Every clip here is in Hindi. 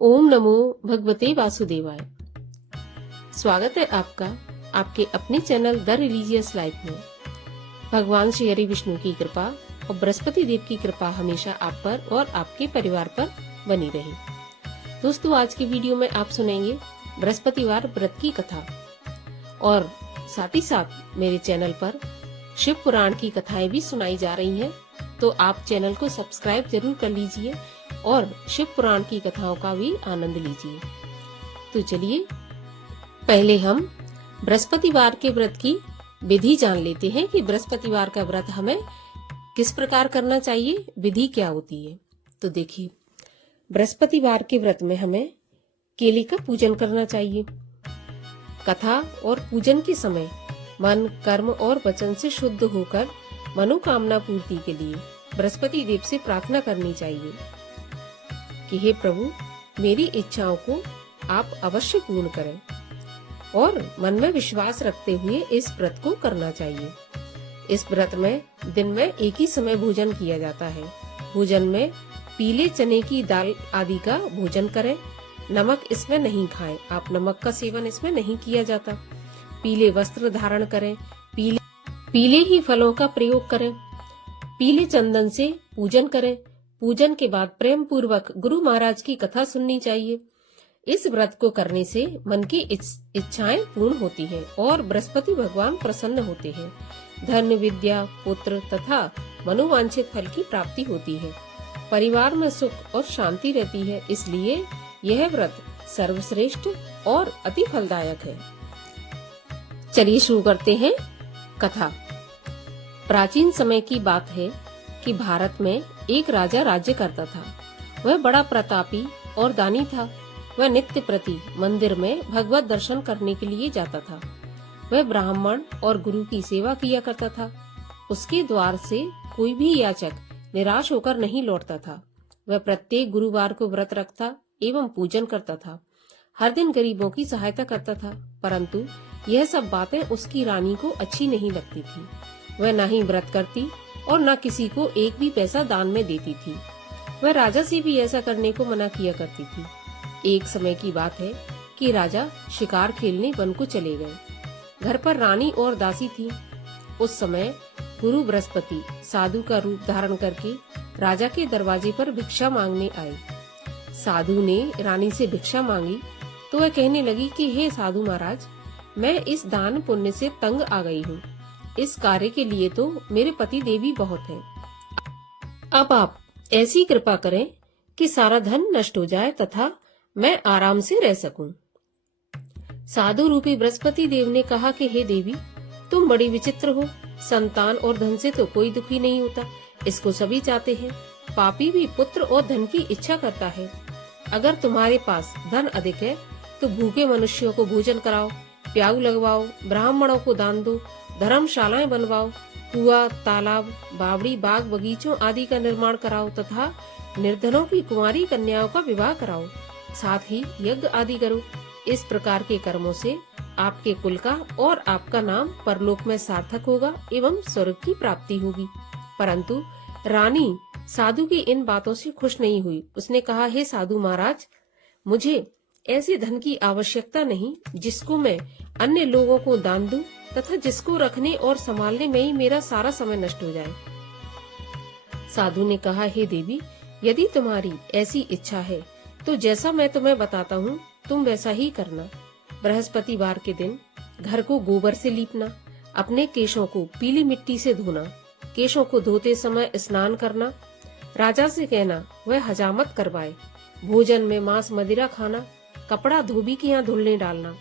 ओम नमो भगवते वासुदेवाय। स्वागत है आपका आपके अपने चैनल द रिलीजियस लाइफ में। भगवान श्री हरि विष्णु की कृपा और बृहस्पति देव की कृपा हमेशा आप पर और आपके परिवार पर बनी रहे। दोस्तों, आज की वीडियो में आप सुनेंगे बृहस्पतिवार व्रत की कथा और साथ ही साथ मेरे चैनल पर शिव पुराण की कथाएं भी सुनाई जा रही हैं, तो आप चैनल को सब्सक्राइब जरूर कर लीजिए और शिव पुराण की कथाओं का भी आनंद लीजिए। तो चलिए पहले हम बृहस्पतिवार के व्रत की विधि जान लेते हैं कि बृहस्पतिवार का व्रत हमें किस प्रकार करना चाहिए, विधि क्या होती है। तो देखिए, बृहस्पतिवार के व्रत में हमें केले का पूजन करना चाहिए। कथा और पूजन के समय मन, कर्म और वचन से शुद्ध होकर मनोकामना पूर्ति के लिए बृहस्पति देव से प्रार्थना करनी चाहिए कि हे प्रभु, मेरी इच्छाओं को आप अवश्य पूर्ण करें, और मन में विश्वास रखते हुए इस व्रत को करना चाहिए। इस व्रत में दिन में एक ही समय भोजन किया जाता है। भोजन में पीले चने की दाल आदि का भोजन करें। नमक इसमें नहीं खाएं। आप नमक का सेवन इसमें नहीं किया जाता। पीले वस्त्र धारण करें। पीले ही फलों का प्रयोग करें। पीले चंदन से पूजन करें। पूजन के बाद प्रेम पूर्वक गुरु महाराज की कथा सुननी चाहिए। इस व्रत को करने से मन की इच्छाएं पूर्ण होती हैं और बृहस्पति भगवान प्रसन्न होते हैं। धन, विद्या, पुत्र तथा मनोवांछित फल की प्राप्ति होती है। परिवार में सुख और शांति रहती है। इसलिए यह व्रत सर्वश्रेष्ठ और अति फलदायक है। चलिए शुरू करते हैं कथा। प्राचीन समय की बात है कि भारत में एक राजा राज्य करता था। वह बड़ा प्रतापी और दानी था। वह नित्य प्रति मंदिर में भगवत दर्शन करने के लिए जाता था। वह ब्राह्मण और गुरु की सेवा किया करता था। उसके द्वार से कोई भी याचक निराश होकर नहीं लौटता था। वह प्रत्येक गुरुवार को व्रत रखता एवं पूजन करता था। हर दिन गरीबों की सहायता करता था, परंतु यह सब बातें उसकी रानी को अच्छी नहीं लगती थी। वह न ही व्रत करती और न किसी को एक भी पैसा दान में देती थी। वह राजा से भी ऐसा करने को मना किया करती थी। एक समय की बात है कि राजा शिकार खेलने वन को चले गए। घर पर रानी और दासी थी। उस समय गुरु बृहस्पति साधु का रूप धारण करके राजा के दरवाजे पर भिक्षा मांगने आए। साधु ने रानी से भिक्षा मांगी तो वह कहने लगी कि हे साधु महाराज, मैं इस दान पुण्य से तंग आ गई हूँ। इस कार्य के लिए तो मेरे पति देवी बहुत हैं। अब आप ऐसी कृपा करें कि सारा धन नष्ट हो जाए तथा मैं आराम से रह सकूं। साधु रूपी बृहस्पति देव ने कहा कि हे देवी, तुम बड़ी विचित्र हो। संतान और धन से तो कोई दुखी नहीं होता, इसको सभी चाहते हैं। पापी भी पुत्र और धन की इच्छा करता है। अगर तुम्हारे पास धन अधिक है तो भूखे मनुष्यों को भोजन कराओ, प्याऊ लगवाओ, ब्राह्मणों को दान दो, धर्मशालाएं बनवाओ, कुआं, तालाब, बावड़ी, बाग, बगीचों आदि का निर्माण कराओ तथा निर्धनों की कुंवारी कन्याओं का विवाह कराओ। साथ ही यज्ञ आदि करो। इस प्रकार के कर्मों से आपके कुल का और आपका नाम परलोक में सार्थक होगा एवं स्वर्ग की प्राप्ति होगी। परंतु रानी साधु की इन बातों से खुश नहीं हुई। उसने कहा, हे साधु महाराज, मुझे ऐसे धन की आवश्यकता नहीं जिसको मैं अन्य लोगों को दान दूं तथा जिसको रखने और संभालने में ही मेरा सारा समय नष्ट हो जाए। साधु ने कहा, हे देवी, यदि तुम्हारी ऐसी इच्छा है तो जैसा मैं तुम्हें बताता हूँ तुम वैसा ही करना। बृहस्पतिवार के दिन घर को गोबर से लीपना, अपने केशों को पीली मिट्टी से धोना, केशों को धोते समय स्नान करना, राजा से कहना वह हजामत करवाए, भोजन में मांस मदिरा खाना, कपड़ा धोबी के यहाँ धुलने डालना।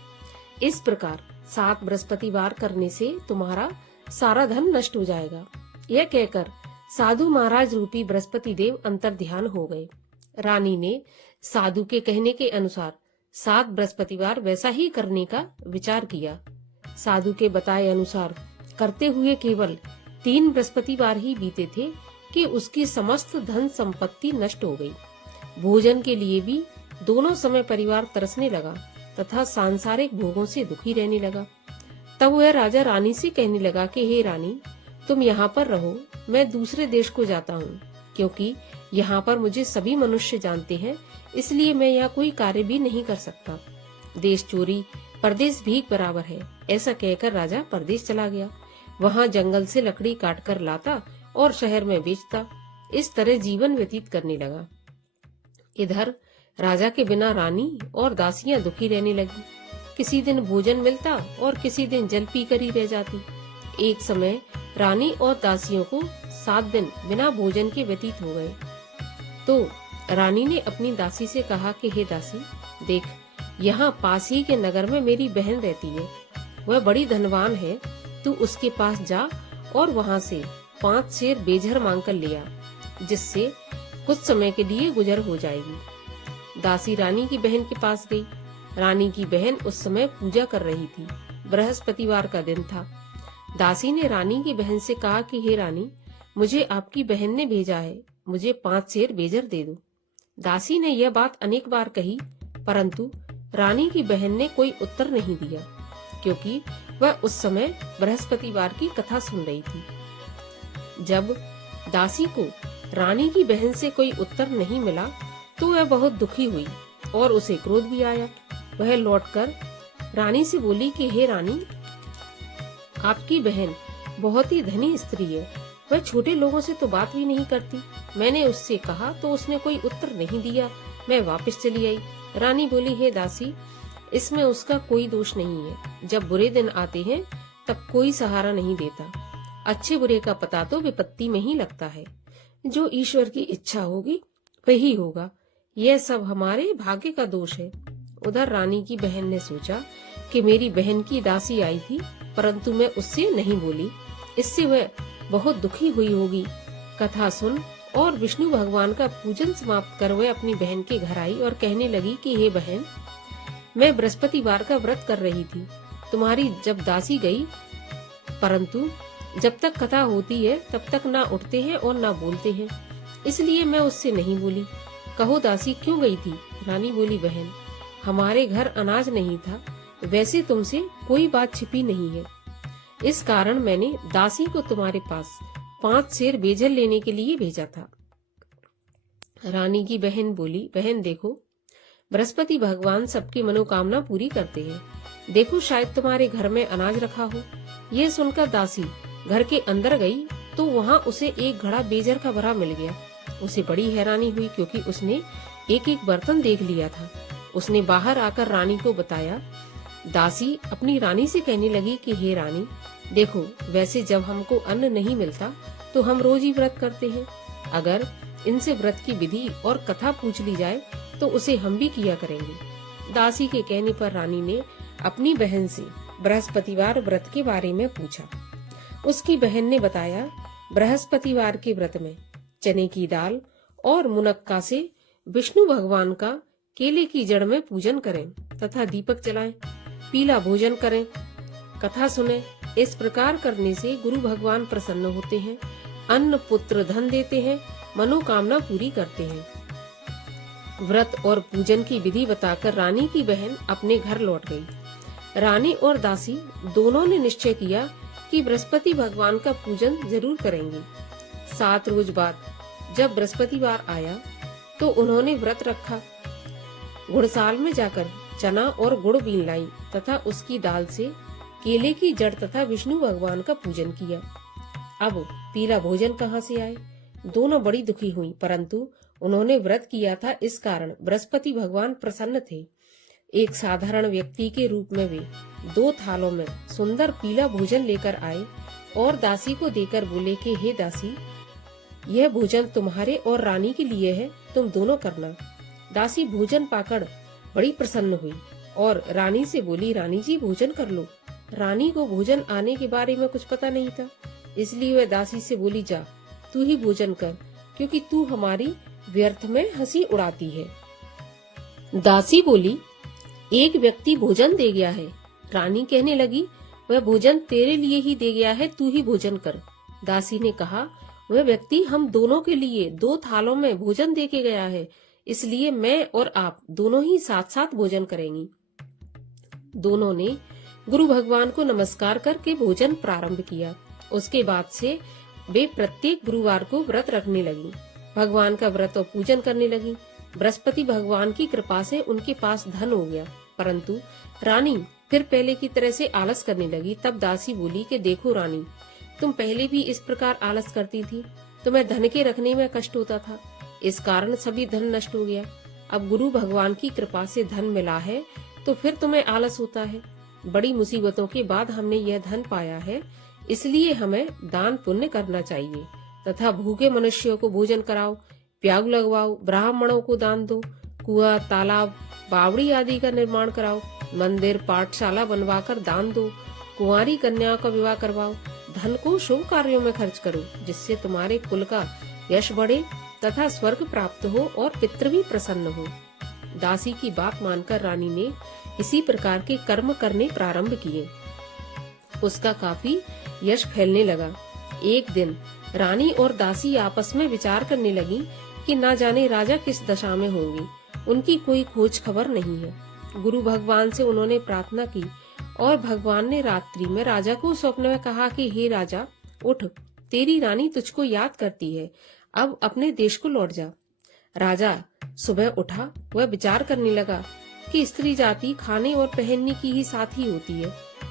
इस प्रकार 7 बृहस्पतिवार करने से तुम्हारा सारा धन नष्ट हो जाएगा। यह कहकर साधु महाराज रूपी बृहस्पति देव अंतर ध्यान हो गए। रानी ने साधु के कहने के अनुसार 7 बृहस्पतिवार वैसा ही करने का विचार किया। साधु के बताए अनुसार करते हुए केवल 3 बृहस्पतिवार ही बीते थे कि उसकी समस्त धन संपत्ति नष्ट हो गई। भोजन के लिए भी दोनों समय परिवार तरसने लगा तथा सांसारिक भोगों से दुखी रहने लगा। तब वह राजा रानी से कहने लगा कि हे रानी, तुम यहाँ पर रहो, मैं दूसरे देश को जाता हूँ, क्योंकि यहाँ पर मुझे सभी मनुष्य जानते हैं इसलिए मैं यहाँ कोई कार्य भी नहीं कर सकता। देश चोरी परदेश भीख बराबर है। ऐसा कहकर राजा परदेश चला गया। वहाँ जंगल से लकड़ी काट कर लाता और शहर में बेचता। इस तरह जीवन व्यतीत करने लगा। इधर राजा के बिना रानी और दासियां दुखी रहने लगी। किसी दिन भोजन मिलता और किसी दिन जल पीकर ही रह जाती। एक समय रानी और दासियों को 7 दिन बिना भोजन के व्यतीत हो गए। तो रानी ने अपनी दासी से कहा कि हे दासी, देख, यहाँ पास ही के नगर में मेरी बहन रहती है। वह बड़ी धनवान है। तू उसके पास जा और वहाँ से 5 सेर बेझर मांग कर ले आ, जिससे कुछ समय के लिए गुजर हो जाएगी। दासी रानी की बहन के पास गई। रानी की बहन उस समय पूजा कर रही थी। बृहस्पतिवार का दिन था। दासी ने रानी की बहन से कहा कि हे रानी, मुझे आपकी बहन ने भेजा है, मुझे 5 सेर बेझर दे दो। दासी ने यह बात अनेक बार कही, परंतु रानी की बहन ने कोई उत्तर नहीं दिया, क्योंकि वह उस समय बृहस्पतिवार की कथा सुन रही थी। जब दासी को रानी की बहन से कोई उत्तर नहीं मिला तो वह बहुत दुखी हुई और उसे क्रोध भी आया। वह लौटकर रानी से बोली कि हे रानी, आपकी बहन बहुत ही धनी स्त्री है। वह छोटे लोगों से तो बात भी नहीं करती। मैंने उससे कहा तो उसने कोई उत्तर नहीं दिया। मैं वापस चली आई। रानी बोली, हे दासी, इसमें उसका कोई दोष नहीं है। जब बुरे दिन आते हैं तब कोई सहारा नहीं देता। अच्छे बुरे का पता तो विपत्ति में ही लगता है। जो ईश्वर की इच्छा होगी वही होगा। यह सब हमारे भाग्य का दोष है। उधर रानी की बहन ने सोचा कि मेरी बहन की दासी आई थी, परंतु मैं उससे नहीं बोली। इससे वह बहुत दुखी हुई होगी। कथा सुन और विष्णु भगवान का पूजन समाप्त कर वह अपनी बहन के घर आई और कहने लगी कि हे बहन, मैं बृहस्पतिवार का व्रत कर रही थी। तुम्हारी जब दासी गई, परंतु जब तक कथा होती है तब तक ना उठते हैं और ना बोलते हैं, इसलिए मैं उससे नहीं बोली। कहो दासी, क्यों गई थी? रानी बोली, बहन, हमारे घर अनाज नहीं था। वैसे तुमसे कोई बात छिपी नहीं है। इस कारण मैंने दासी को तुम्हारे पास 5 सेर बेझर लेने के लिए भेजा था। रानी की बहन बोली, बहन देखो, बृहस्पति भगवान सबकी मनोकामना पूरी करते हैं। देखो, शायद तुम्हारे घर में अनाज रखा हो। यह सुनकर दासी घर के अंदर गई तो वहाँ उसे एक घड़ा बेझर का भरा मिल गया। उसे बड़ी हैरानी हुई, क्योंकि उसने एक एक बर्तन देख लिया था। उसने बाहर आकर रानी को बताया। दासी अपनी रानी से कहने लगी कि हे रानी, देखो, वैसे जब हमको अन्न नहीं मिलता तो हम रोज ही व्रत करते हैं। अगर इनसे व्रत की विधि और कथा पूछ ली जाए तो उसे हम भी किया करेंगे। दासी के कहने पर रानी ने अपनी बहन से बृहस्पतिवार व्रत के बारे में पूछा। उसकी बहन ने बताया, बृहस्पतिवार के व्रत में चने की दाल और मुनक्का से विष्णु भगवान का केले की जड़ में पूजन करें तथा दीपक जलाएं, पीला भोजन करें, कथा सुने। इस प्रकार करने से गुरु भगवान प्रसन्न होते हैं, अन्न पुत्र धन देते हैं, मनोकामना पूरी करते हैं। व्रत और पूजन की विधि बताकर रानी की बहन अपने घर लौट गई। रानी और दासी दोनों ने निश्चय किया कि बृहस्पति भगवान का पूजन जरूर करेंगे। 7 रोज बाद जब बृहस्पतिवार आया तो उन्होंने व्रत रखा। गुड़साल में जाकर चना और गुड़ बीन लाई तथा उसकी दाल से केले की जड़ तथा विष्णु भगवान का पूजन किया। अब पीला भोजन कहाँ से आए? दोनों बड़ी दुखी हुई, परंतु उन्होंने व्रत किया था, इस कारण बृहस्पति भगवान प्रसन्न थे। एक साधारण व्यक्ति के रूप में वे 2 थालों में सुंदर पीला भोजन लेकर आए और दासी को देकर बोले कि हे दासी, यह भोजन तुम्हारे और रानी के लिए है, तुम दोनों करना। दासी भोजन पाकर बड़ी प्रसन्न हुई और रानी से बोली, रानी जी भोजन कर लो। रानी को भोजन आने के बारे में कुछ पता नहीं था, इसलिए वह दासी से बोली, जा तू ही भोजन कर, क्योंकि तू हमारी व्यर्थ में हंसी उड़ाती है। दासी बोली, एक व्यक्ति भोजन दे गया है। रानी कहने लगी, वह भोजन तेरे लिए ही दे गया है, तू ही भोजन कर। दासी ने कहा, वह व्यक्ति हम दोनों के लिए 2 थालों में भोजन दे के गया है, इसलिए मैं और आप दोनों ही साथ साथ भोजन करेंगी। दोनों ने गुरु भगवान को नमस्कार करके भोजन प्रारंभ किया। उसके बाद से वे प्रत्येक गुरुवार को व्रत रखने लगी, भगवान का व्रत और पूजन करने लगी। बृहस्पति भगवान की कृपा से उनके पास धन हो गया, परंतु रानी फिर पहले की तरह से आलस करने लगी। तब दासी बोली कि देखो रानी, तुम पहले भी इस प्रकार आलस करती थी, तुम्हें धन के रखने में कष्ट होता था, इस कारण सभी धन नष्ट हो गया। अब गुरु भगवान की कृपा से धन मिला है तो फिर तुम्हें आलस होता है। बड़ी मुसीबतों के बाद हमने यह धन पाया है, इसलिए हमें दान पुण्य करना चाहिए तथा भूखे मनुष्यों को भोजन कराओ, प्याग लगवाओ, ब्राह्मणों को दान दो, कुआं, तालाब, बावड़ी आदि का निर्माण कराओ, मंदिर, पाठशाला बनवाकर दान दो, कुंवारी कन्याओं का विवाह करवाओ, धन को शुभ कार्यों में खर्च करो, जिससे तुम्हारे कुल का यश बढ़े तथा स्वर्ग प्राप्त हो और पितृ भी प्रसन्न हो। दासी की बात मानकर रानी ने इसी प्रकार के कर्म करने प्रारंभ किए। उसका काफी यश फैलने लगा। एक दिन रानी और दासी आपस में विचार करने लगी कि ना जाने राजा किस दशा में होंगे, उनकी कोई खोज खबर नहीं है। गुरु भगवान से उन्होंने प्रार्थना की और भगवान ने रात्रि में राजा को स्वप्न में कहा कि हे राजा, उठ, तेरी रानी तुझको याद करती है, अब अपने देश को लौट जा। राजा सुबह उठा, वह विचार करने लगा कि स्त्री जाति खाने और पहनने की ही साथी होती है,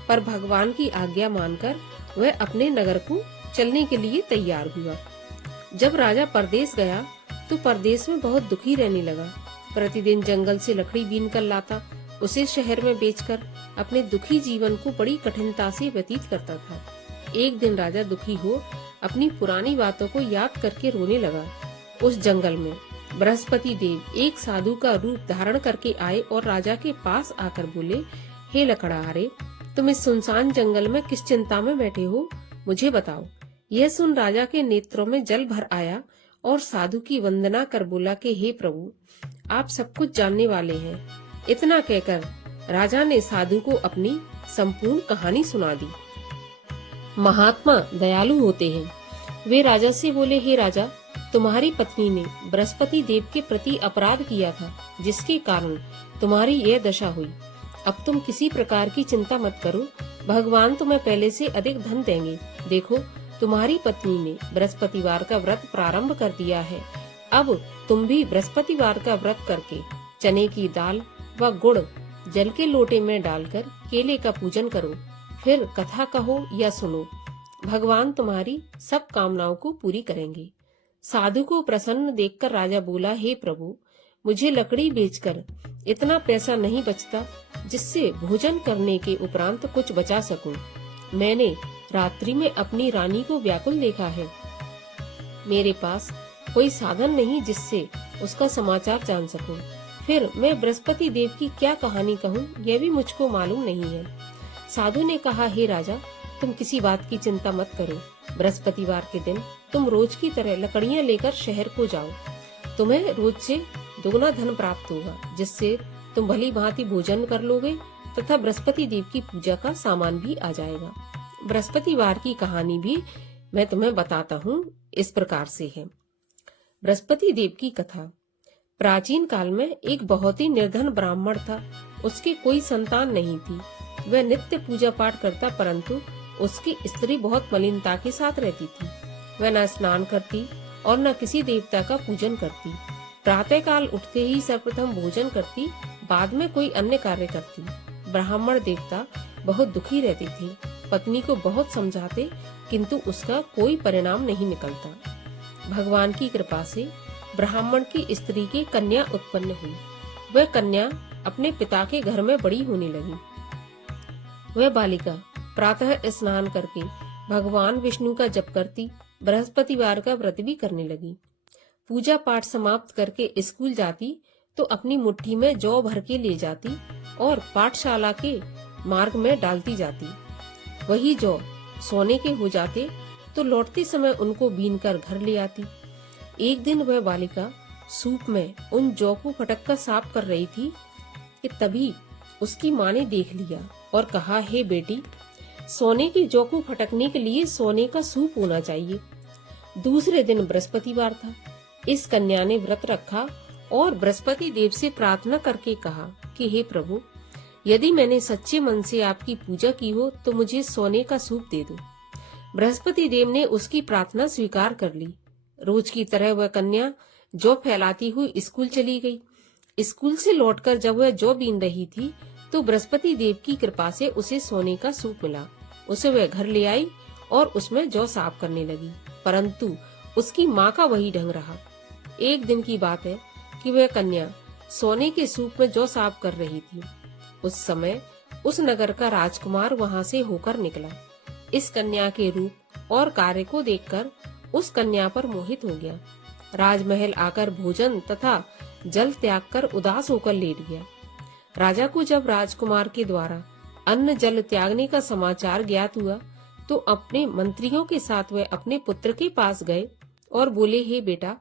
पर भगवान की आज्ञा मानकर वह अपने नगर को चलने के लिए तैयार हुआ। जब राजा परदेश गया तो परदेश में बहुत दुखी रहने लगा। प्रतिदिन जंगल से लकड़ी बीन कर लाता, उसे शहर में बेचकर अपने दुखी जीवन को बड़ी कठिनता से व्यतीत करता था। एक दिन राजा दुखी हो अपनी पुरानी बातों को याद करके रोने लगा। उस जंगल में बृहस्पति देव एक साधु का रूप धारण करके आए और राजा के पास आकर बोले, हे लकड़हारे, तुम इस सुनसान जंगल में किस चिंता में बैठे हो, मुझे बताओ। यह सुन राजा के नेत्रों में जल भर आया और साधु की वंदना कर बोला कि हे प्रभु, आप सब कुछ जानने वाले हैं। इतना कहकर राजा ने साधु को अपनी संपूर्ण कहानी सुना दी। महात्मा दयालु होते हैं। वे राजा से बोले, हे राजा, तुम्हारी पत्नी ने बृहस्पति देव के प्रति अपराध किया था, जिसके कारण तुम्हारी यह दशा हुई। अब तुम किसी प्रकार की चिंता मत करो, भगवान तुम्हें पहले से अधिक धन देंगे। देखो, तुम्हारी पत्नी ने बृहस्पतिवार का व्रत प्रारंभ कर दिया है। अब तुम भी बृहस्पतिवार का व्रत करके चने की दाल व गुड़ जल के लोटे में डालकर केले का पूजन करो, फिर कथा कहो या सुनो, भगवान तुम्हारी सब कामनाओं को पूरी करेंगे। साधु को प्रसन्न देखकर राजा बोला, हे प्रभु, मुझे लकड़ी बेचकर इतना पैसा नहीं बचता जिससे भोजन करने के उपरांत कुछ बचा सकूं। मैंने रात्रि में अपनी रानी को व्याकुल देखा है। मेरे पास कोई साधन नहीं जिससे उसका समाचार जान सकूं। फिर मैं बृहस्पति देव की क्या कहानी कहूँ, यह भी मुझको मालूम नहीं है। साधु ने कहा, हे राजा, तुम किसी बात की चिंता मत करो। बृहस्पतिवार के दिन तुम रोज की तरह लकड़ियाँ लेकर शहर को जाओ। तुम्हें रोज से दोगुना धन प्राप्त होगा, जिससे तुम भली भांति भोजन कर लोगे तथा बृहस्पति देव की पूजा का सामान भी आ जाएगा। बृहस्पतिवार की कहानी भी मैं तुम्हें बताता हूँ, इस प्रकार से है। बृहस्पति देव की कथा। प्राचीन काल में एक बहुत ही निर्धन ब्राह्मण था। उसकी कोई संतान नहीं थी। वह नित्य पूजा पाठ करता, परंतु उसकी स्त्री बहुत मलिनता के साथ रहती थी। वह न स्नान करती और न किसी देवता का पूजन करती। प्रातः काल उठते ही सर्वप्रथम भोजन करती, बाद में कोई अन्य कार्य करती। ब्राह्मण देवता बहुत दुखी रहती थी। पत्नी को बहुत समझाते, किंतु उसका कोई परिणाम नहीं निकलता। भगवान की कृपा से ब्राह्मण की स्त्री की कन्या उत्पन्न हुई। वह कन्या अपने पिता के घर में बड़ी होने लगी। वह बालिका प्रातः स्नान करके भगवान विष्णु का जप करती, बृहस्पतिवार का व्रत भी करने लगी। पूजा पाठ समाप्त करके स्कूल जाती तो अपनी मुट्ठी में जौ भर के ले जाती और पाठशाला के मार्ग में डालती जाती। वही जौ सोने के हो जाते तो लौटते समय उनको बीन कर घर ले आती। एक दिन वह बालिका सूप में उन जौ को फटक कर साफ कर रही थी कि तभी उसकी माँ ने देख लिया और कहा, हे बेटी, सोने की जौ को फटकने के लिए सोने का सूप होना चाहिए। दूसरे दिन बृहस्पतिवार था। इस कन्या ने व्रत रखा और बृहस्पति देव से प्रार्थना करके कहा कि हे प्रभु, यदि मैंने सच्चे मन से आपकी पूजा की हो तो मुझे सोने का सूप दे दो। बृहस्पति देव ने उसकी प्रार्थना स्वीकार कर ली। रोज की तरह वह कन्या जौ फैलाती हुई स्कूल चली गई। स्कूल से लौटकर जब वह जौ बीन रही थी तो बृहस्पति देव की कृपा से उसे सोने का सूप मिला। उसे वह घर ले आई और उसमें जौ साफ करने लगी, परंतु उसकी माँ का वही ढंग रहा। एक दिन की बात है कि वह कन्या सोने के सूप में जौ साफ कर रही थी। उस समय उस नगर का राजकुमार वहां से होकर निकला। इस कन्या के रूप और कार्य को देखकर उस कन्या पर मोहित हो गया। राजमहल आकर भोजन तथा जल त्याग कर उदास होकर लेट गया। राजा को जब राजकुमार के द्वारा अन्न जल त्यागने का समाचार ज्ञात हुआ तो अपने मंत्रियों के साथ वह अपने पुत्र के पास गए और बोले, हे बेटा,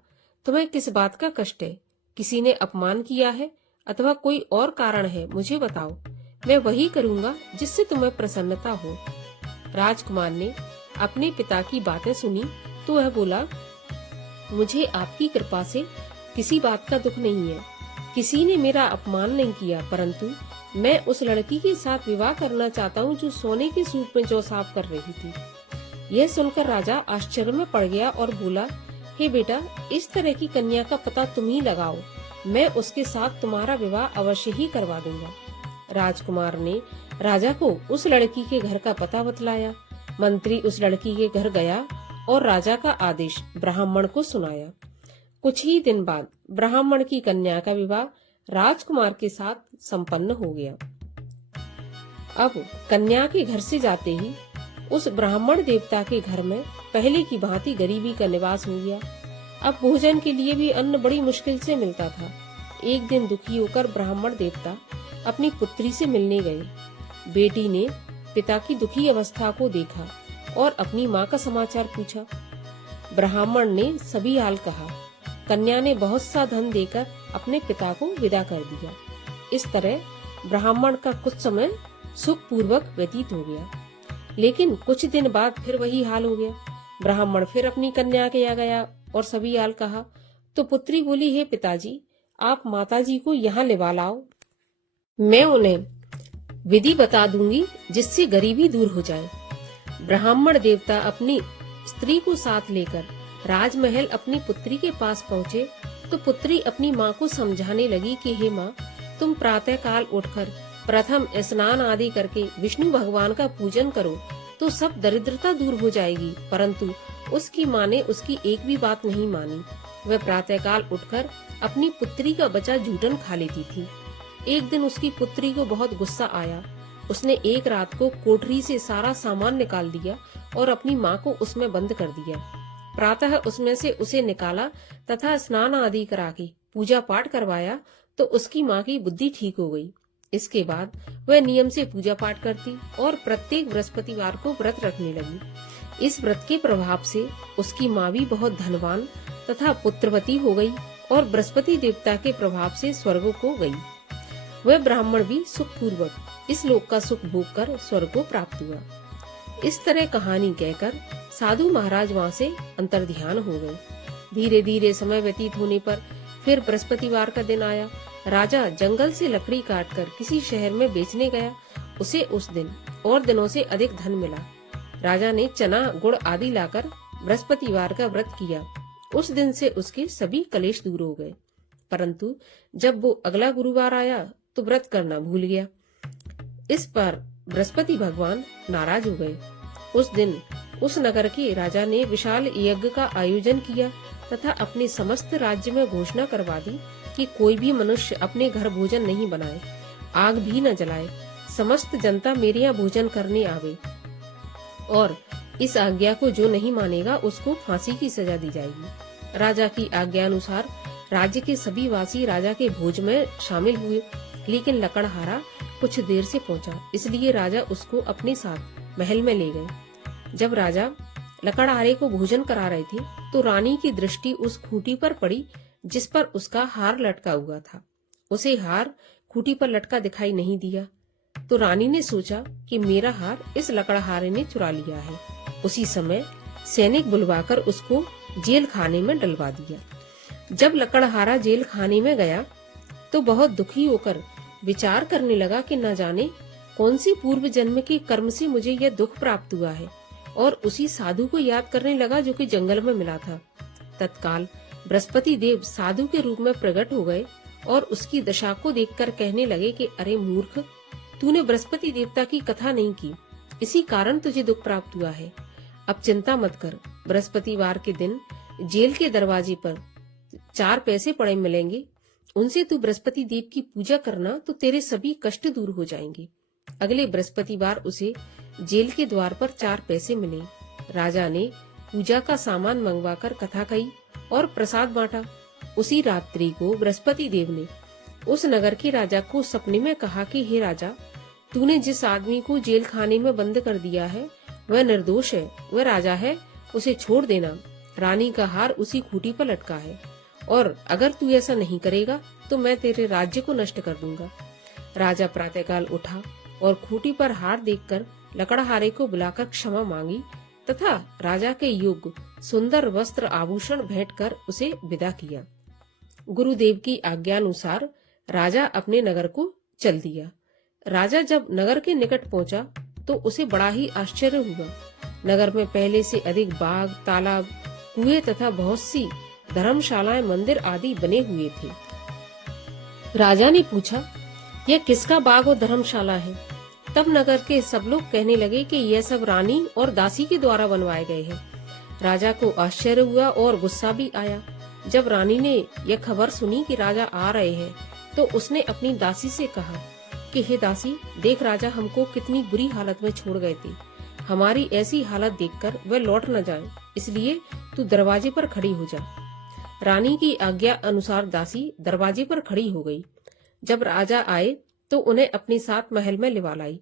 तुम्हें किस बात का कष्ट है? किसी ने अपमान किया है अथवा कोई और कारण है? मुझे बताओ, मैं वही करूँगा जिससे तुम्हें प्रसन्नता हो। राजकुमार ने अपने पिता की बातें सुनी तो वह बोला, मुझे आपकी कृपा से किसी बात का दुख नहीं है। किसी ने मेरा अपमान नहीं किया, परंतु मैं उस लड़की के साथ विवाह करना चाहता हूँ जो सोने के सूप में जौ साफ कर रही थी। यह सुनकर राजा आश्चर्य में पड़ गया और बोला, हे बेटा, इस तरह की कन्या का पता तुम ही लगाओ, मैं उसके साथ तुम्हारा विवाह अवश्य ही करवा दूंगा। राजकुमार ने राजा को उस लड़की के घर का पता बतलाया। मंत्री उस लड़की के घर गया और राजा का आदेश ब्राह्मण को सुनाया। कुछ ही दिन बाद ब्राह्मण की कन्या का विवाह राजकुमार के साथ संपन्न हो गया। अब कन्या के घर से जाते ही उस ब्राह्मण देवता के घर में पहले की भांति गरीबी का निवास हो गया। अब भोजन के लिए भी अन्न बड़ी मुश्किल से मिलता था। एक दिन दुखी होकर ब्राह्मण देवता अपनी पुत्री से मिलने गए। बेटी ने पिता की दुखी अवस्था को देखा और अपनी माँ का समाचार पूछा। ब्राह्मण ने सभी हाल कहा। कन्या ने बहुत सा धन देकर अपने पिता को विदा कर दिया। इस तरह ब्राह्मण का कुछ समय सुख पूर्वक व्यतीत हो गया। लेकिन कुछ दिन बाद फिर वही हाल हो गया। ब्राह्मण फिर अपनी कन्या के यहाँ गया और सभी हाल कहा तो पुत्री बोली, हे पिताजी, आप माताजी को यहाँ लिवा लाओ, मैं उन्हें विधि बता दूंगी जिससे गरीबी दूर हो जाए। ब्राह्मण देवता अपनी स्त्री को साथ लेकर राजमहल अपनी पुत्री के पास पहुँचे तो पुत्री अपनी माँ को समझाने लगी कि हे माँ, तुम प्रातः काल उठकर प्रथम स्नान आदि करके विष्णु भगवान का पूजन करो तो सब दरिद्रता दूर हो जाएगी। परंतु उसकी माँ ने उसकी एक भी बात नहीं मानी। वह प्रातःकाल उठकर अपनी पुत्री का बचा जूठन खा लेती थी। एक दिन उसकी पुत्री को बहुत गुस्सा आया। उसने एक रात को कोठरी से सारा सामान निकाल दिया और अपनी माँ को उसमें बंद कर दिया। प्रातः उसमें से उसे निकाला तथा स्नान आदि करा के पूजा पाठ करवाया तो उसकी माँ की बुद्धि ठीक हो गई। इसके बाद वह नियम से पूजा पाठ करती और प्रत्येक बृहस्पतिवार को व्रत रखने लगी। इस व्रत के प्रभाव से उसकी माँ भी बहुत धनवान तथा पुत्रवती हो गई और बृहस्पति देवता के प्रभाव से स्वर्ग को गई। वह ब्राह्मण भी सुखपूर्वक इस लोक का सुख भोग कर स्वर्ग को प्राप्त हुआ। इस तरह कहानी कहकर साधु महाराज वहाँ से अंतर्ध्यान हो गए। धीरे धीरे समय व्यतीत होने पर फिर बृहस्पतिवार का दिन आया। राजा जंगल से लकड़ी काटकर किसी शहर में बेचने गया। उसे उस दिन और दिनों से अधिक धन मिला। राजा ने चना गुड़ आदि लाकर बृहस्पतिवार का व्रत किया। उस दिन से उसके सभी कलेश दूर हो गए। परंतु जब वो अगला गुरुवार आया तो व्रत करना भूल गया। इस पर बृहस्पति भगवान नाराज हो गए। उस दिन उस नगर के राजा ने विशाल यज्ञ का आयोजन किया तथा अपने समस्त राज्य में घोषणा करवा दी कि कोई भी मनुष्य अपने घर भोजन नहीं बनाए, आग भी न जलाए। समस्त जनता मेरे यहाँ भोजन करने आवे और इस आज्ञा को जो नहीं मानेगा उसको फांसी की सजा दी जाएगी। राजा की आज्ञा अनुसार राज्य के सभी वासी राजा के भोज में शामिल हुए, लेकिन लकड़हारा कुछ देर से पहुंचा, इसलिए राजा उसको अपने साथ महल में ले गए। जब राजा लकड़हारे को भोजन करा रहे थे तो रानी की दृष्टि उस खूंटी पर पड़ी जिस पर उसका हार लटका हुआ था। उसे हार खूंटी पर लटका दिखाई नहीं दिया तो रानी ने सोचा कि मेरा हार इस लकड़हारे ने चुरा लिया है। उसी समय सैनिक बुलवाकर उसको जेल खाने में डलवा दिया। जब लकड़हारा जेल खाने में गया तो बहुत दुखी होकर विचार करने लगा कि न जाने कौन सी पूर्व जन्म के कर्म से मुझे यह दुख प्राप्त हुआ है, और उसी साधु को याद करने लगा जो कि जंगल में मिला था। तत्काल बृहस्पति देव साधु के रूप में प्रकट हो गए और उसकी दशा को देखकर कहने लगे कि अरे मूर्ख, तूने बृहस्पति देवता की कथा नहीं की, इसी कारण तुझे दुख प्राप्त हुआ है। अब चिंता मत कर, बृहस्पतिवार के दिन जेल के दरवाजे पर 4 पैसे पड़े मिलेंगे, उनसे तू बृहस्पति देव की पूजा करना तो तेरे सभी कष्ट दूर हो जाएंगे। अगले बृहस्पतिवार उसे जेल के द्वार पर 4 पैसे मिले। राजा ने पूजा का सामान मंगवाकर कथा कही और प्रसाद बांटा। उसी रात्रि को बृहस्पति देव ने उस नगर के राजा को सपने में कहा कि हे राजा, तूने जिस आदमी को जेल खाने में बंद कर दिया है वह निर्दोष है, वह राजा है, उसे छोड़ देना। रानी का हार उसी खूंटी पर लटका है और अगर तू ऐसा नहीं करेगा तो मैं तेरे राज्य को नष्ट कर दूंगा। राजा प्रातःकाल उठा और खूंटी पर हार देखकर लकड़हारे को बुलाकर क्षमा मांगी तथा राजा के योग्य सुंदर वस्त्र आभूषण भेंट कर उसे विदा किया। गुरुदेव की आज्ञानुसार राजा अपने नगर को चल दिया। राजा जब नगर के निकट पहुंचा तो उसे बड़ा ही आश्चर्य हुआ। नगर में पहले से अधिक बाग, तालाब, कुएं तथा बहुत सी धर्मशालाएं, मंदिर आदि बने हुए थे। राजा ने पूछा, यह किसका बाग और धर्मशाला है? तब नगर के सब लोग कहने लगे कि यह सब रानी और दासी के द्वारा बनवाए गए हैं। राजा को आश्चर्य हुआ और गुस्सा भी आया। जब रानी ने यह खबर सुनी कि राजा आ रहे हैं तो उसने अपनी दासी से कहा कि हे दासी, देख राजा हमको कितनी बुरी हालत में छोड़ गए थे। हमारी ऐसी हालत देखकर वह लौट न जाए, इसलिए तू दरवाजे पर खड़ी हो जा। रानी की आज्ञा अनुसार दासी दरवाजे पर खड़ी हो गई। जब राजा आए तो उन्हें अपने साथ महल में लिवा लाई।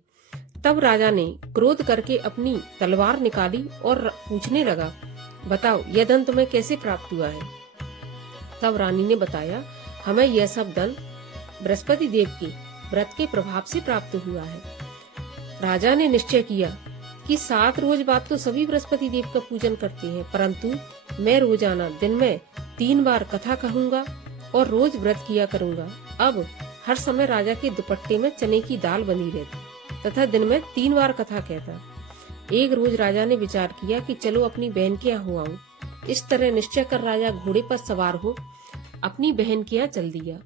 तब राजा ने क्रोध करके अपनी तलवार निकाली और पूछने लगा, बताओ यह धन तुम्हें कैसे प्राप्त हुआ है? तब रानी ने बताया, हमें यह सब धन बृहस्पति देव के व्रत के प्रभाव से प्राप्त हुआ है। राजा ने निश्चय किया कि 7 रोज बाद तो सभी बृहस्पति देव का पूजन करते हैं, परंतु मैं रोजाना दिन में 3 बार कथा कहूँगा और रोज व्रत किया करूँगा। अब हर समय राजा के दुपट्टे में चने की दाल बनी रहती तथा दिन में 3 बार कथा कहता। एक रोज राजा ने विचार किया कि चलो अपनी बहन के यहाँ हो आऊं। इस तरह निश्चय कर राजा घोड़े पर सवार हो अपनी बहन के यहाँ चल दिया।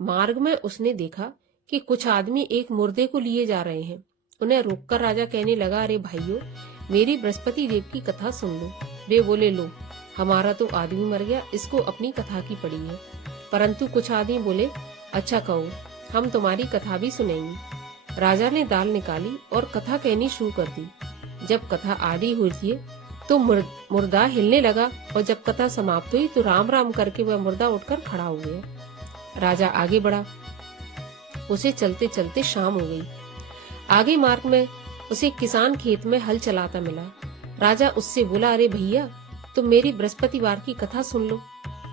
मार्ग में उसने देखा कि कुछ आदमी एक मुर्दे को लिए जा रहे हैं। उन्हें रोककर राजा कहने लगा, अरे भाइयों, मेरी बृहस्पति देव की कथा सुन लो। वे बोले, लो, हमारा तो आदमी मर गया, इसको अपनी कथा की पड़ी है। परंतु कुछ आदमी बोले, अच्छा कहो, हम तुम्हारी कथा भी सुनेंगे। राजा ने दाल निकाली और कथा कहनी शुरू कर दी। जब कथा आधी हुई थी तो मुर्दा हिलने लगा और जब कथा समाप्त हुई तो राम राम करके वह मुर्दा उठकर खड़ा हो गया। राजा आगे बढ़ा। उसे चलते चलते शाम हो गई। आगे मार्ग में उसे किसान खेत में हल चलाता मिला। राजा उससे बोला, अरे भैया, तुम मेरी बृहस्पतिवार की कथा सुन लो।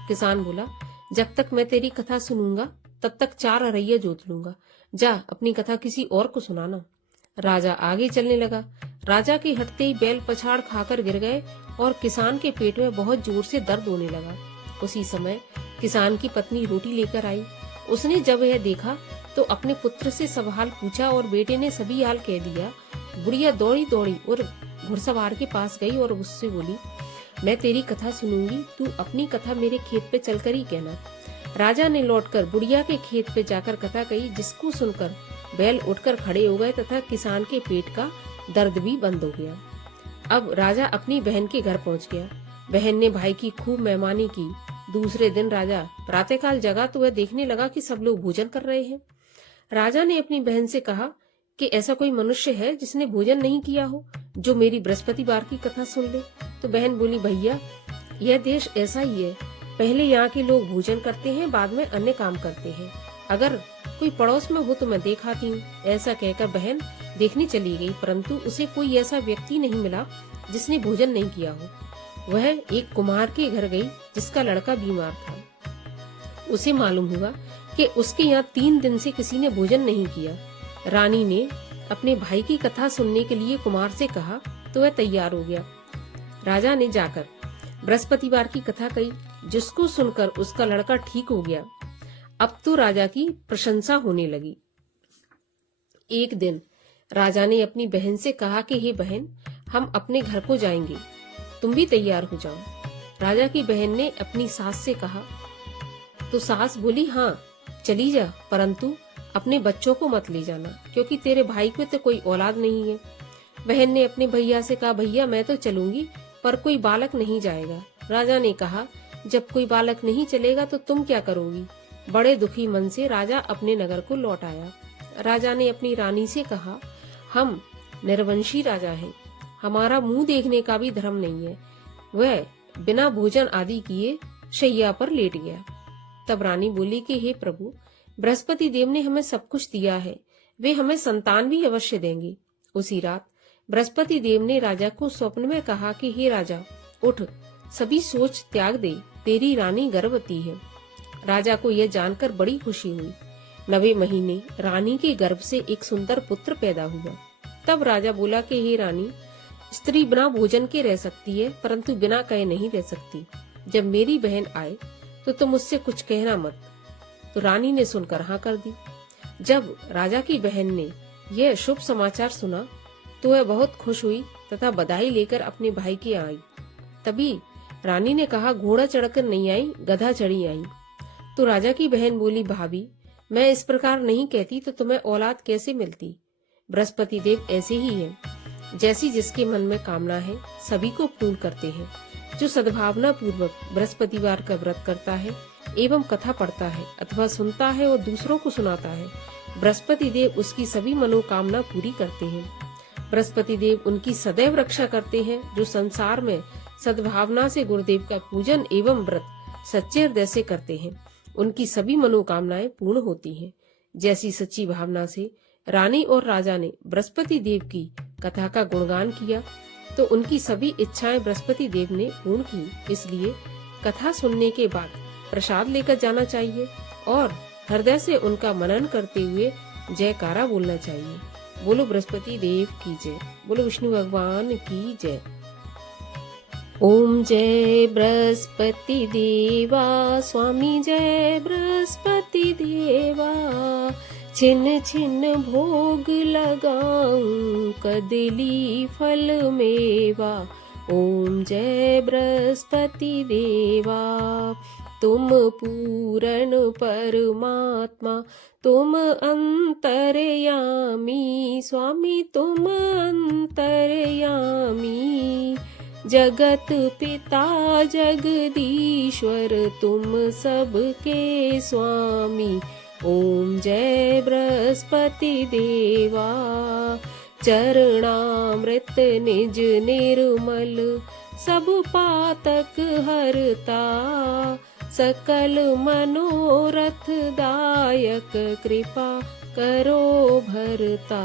किसान बोला, जब तक मैं तेरी कथा सुनूंगा तब तक 4 अरैया जोत लूंगा। जा अपनी कथा किसी और को सुनाना। राजा आगे चलने लगा। राजा के हटते ही बैल पछाड़ खाकर गिर गए और किसान के पेट में बहुत जोर से दर्द होने लगा। उसी समय किसान की पत्नी रोटी लेकर आई। उसने जब यह देखा तो अपने पुत्र से सब हाल पूछा और बेटे ने सभी हाल कह दिया। बुढ़िया दौड़ी दौड़ी और घुड़सवार के पास गई और उससे बोली, मैं तेरी कथा सुनूंगी, तू अपनी कथा मेरे खेत पे चलकर ही कहना। राजा ने लौटकर बुढ़िया के खेत पे जाकर कथा कही, जिसको सुनकर बैल उठकर खड़े हो गए तथा किसान के पेट का दर्द भी बंद हो गया। अब राजा अपनी बहन के घर पहुंच गया। बहन ने भाई की खूब मेहमानी की। दूसरे दिन राजा प्रातःकाल जगा तो वह देखने लगा कि सब लोग भोजन कर रहे हैं। राजा ने अपनी बहन से कहा कि ऐसा कोई मनुष्य है जिसने भोजन नहीं किया हो, जो मेरी बृहस्पतिवार की कथा सुन ले। तो बहन बोली, भैया, यह देश ऐसा ही है, पहले यहाँ के लोग भोजन करते हैं, बाद में अन्य काम करते हैं। अगर कोई पड़ोस में हो तो मैं देखाती हूँ। ऐसा कहकर बहन देखने चली गई, परंतु उसे कोई ऐसा व्यक्ति नहीं मिला जिसने भोजन नहीं किया हो। वह एक कुम्हार के घर गई जिसका लड़का बीमार था। उसे मालूम हुआ कि उसके यहाँ 3 दिन से किसी ने भोजन नहीं किया। रानी ने अपने भाई की कथा सुनने के लिए कुम्हार से कहा तो वह तैयार हो गया। राजा ने जाकर बृहस्पतिवार की कथा कही, जिसको सुनकर उसका लड़का ठीक हो गया। अब तो राजा की प्रशंसा होने लगी। एक दिन राजा ने अपनी बहन से कहा कि हे बहन, हम अपने घर को जाएंगे, तुम भी तैयार हो जाओ। राजा की बहन ने अपनी सास से कहा। तो सास बोली, हाँ चली जा, परंतु अपने बच्चों को मत ले जाना, क्योंकि तेरे भाई को तो कोई औलाद नहीं है। बहन ने अपने भैया से कहा, भैया मैं तो चलूंगी, पर कोई बालक नहीं जाएगा। राजा ने कहा, जब कोई बालक नहीं चलेगा तो तुम क्या करोगी? बड़े दुखी मन से राजा अपने नगर को लौट आया। राजा ने अपनी रानी से कहा, हम निर्वंशी राजा हैं, हमारा मुंह देखने का भी धर्म नहीं है। वह बिना भोजन आदि किए शैया पर लेट गया। तब रानी बोली कि हे प्रभु, बृहस्पति देव ने हमें सब कुछ दिया है, वे हमें संतान भी अवश्य देंगे। उसी रात बृहस्पति देव ने राजा को स्वप्न में कहा कि हे राजा, उठ, सभी सोच त्याग दे, तेरी रानी गर्भवती है। राजा को यह जानकर बड़ी खुशी हुई। 9वें महीने रानी के गर्भ से एक सुंदर पुत्र पैदा हुआ। तब राजा बोला कि हे रानी, स्त्री बिना भोजन के रह सकती है, परंतु बिना कहे नहीं रह सकती। जब मेरी बहन आए तो तुम मुझसे कुछ कहना मत। तो रानी ने सुनकर हाँ कर दी। जब राजा की बहन ने यह शुभ समाचार सुना तो वह बहुत खुश हुई तथा बधाई लेकर अपने भाई की आई। तभी रानी ने कहा, घोड़ा चढ़कर नहीं आई, गधा चढ़ी आई। तो राजा की बहन बोली, भाभी मैं इस प्रकार नहीं कहती तो तुम्हें औलाद कैसे मिलती? बृहस्पति देव ऐसे ही हैं, जैसी जिसके मन में कामना है सभी को पूर्ण करते हैं। जो सद्भावना पूर्वक बृहस्पतिवार का व्रत करता है एवं कथा पढ़ता है अथवा सुनता है और दूसरों को सुनाता है, बृहस्पति देव उसकी सभी मनोकामना पूरी करते हैं। बृहस्पति देव उनकी सदैव रक्षा करते हैं जो संसार में सद्भावना से गुरुदेव का पूजन एवं व्रत सच्चे हृदय से करते हैं। उनकी सभी मनोकामनाएं पूर्ण होती हैं। जैसी सच्ची भावना से रानी और राजा ने बृहस्पति देव की कथा का गुणगान किया तो उनकी सभी इच्छाएं बृहस्पति देव ने पूर्ण की। इसलिए कथा सुनने के बाद प्रसाद लेकर जाना चाहिए और हृदय से उनका मनन करते हुए जयकारा बोलना चाहिए। बोलो बृहस्पति देव की जय, बोलो विष्णु भगवान की जय। ओम जय बृहस्पति देवा, स्वामी जय बृहस्पति देवा। छिन छिन भोग लगाऊं, कदली फल मेवा। ओम जय बृहस्पति देवा। तुम पूर्ण परमात्मा, तुम अंतर्यामी, स्वामी तुम अंतर्यामी। जगत पिता जगदीश्वर, तुम सबके स्वामी। ओम जय बृहस्पति देवा। चरणामृत निज निर्मल, सब पातक हरता। सकल मनोरथ दायक, कृपा करो भरता।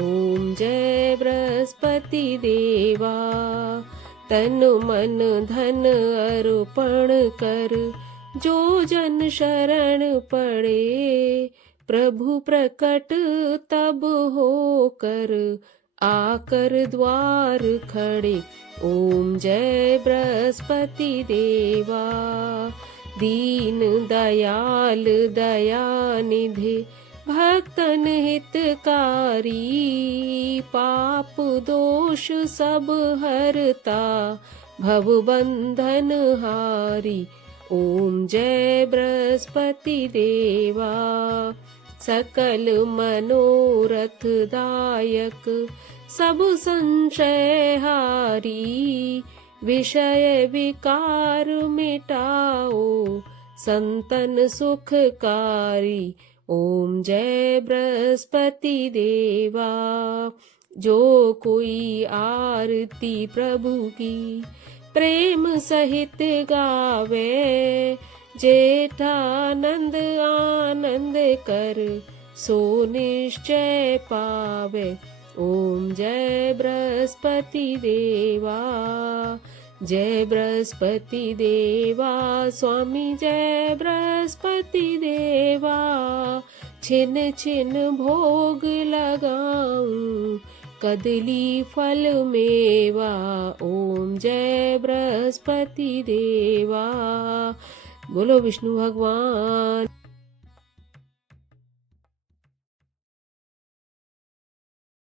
ओम जय बृहस्पति देवा। तन मन धन अर्पण कर, जो जन शरण पड़े। प्रभु प्रकट तब होकर, आकर द्वार खड़े। ओम जय बृहस्पति देवा। दीन दयाल दयानिधि, भक्तन हितकारी। पाप दोष सब हरता, भव बंधन हारी। ओम जय बृहस्पति देवा। सकल मनोरथ दायक, सब संशय हारी। विषय विकार मिटाओ, संतन सुखकारी। ओम जय बृहस्पति देवा। जो कोई आरती प्रभु की, प्रेम सहित गावे। जेठानंद आनंद कर, सो निश्चय पावे। ओम जय बृहस्पति देवा। जय बृहस्पति देवा, स्वामी जय बृहस्पति देवा। छिन छिन भोग लगाऊं, कदली फल मेवा। ओम जय बृहस्पति देवा। बोलो विष्णु भगवान।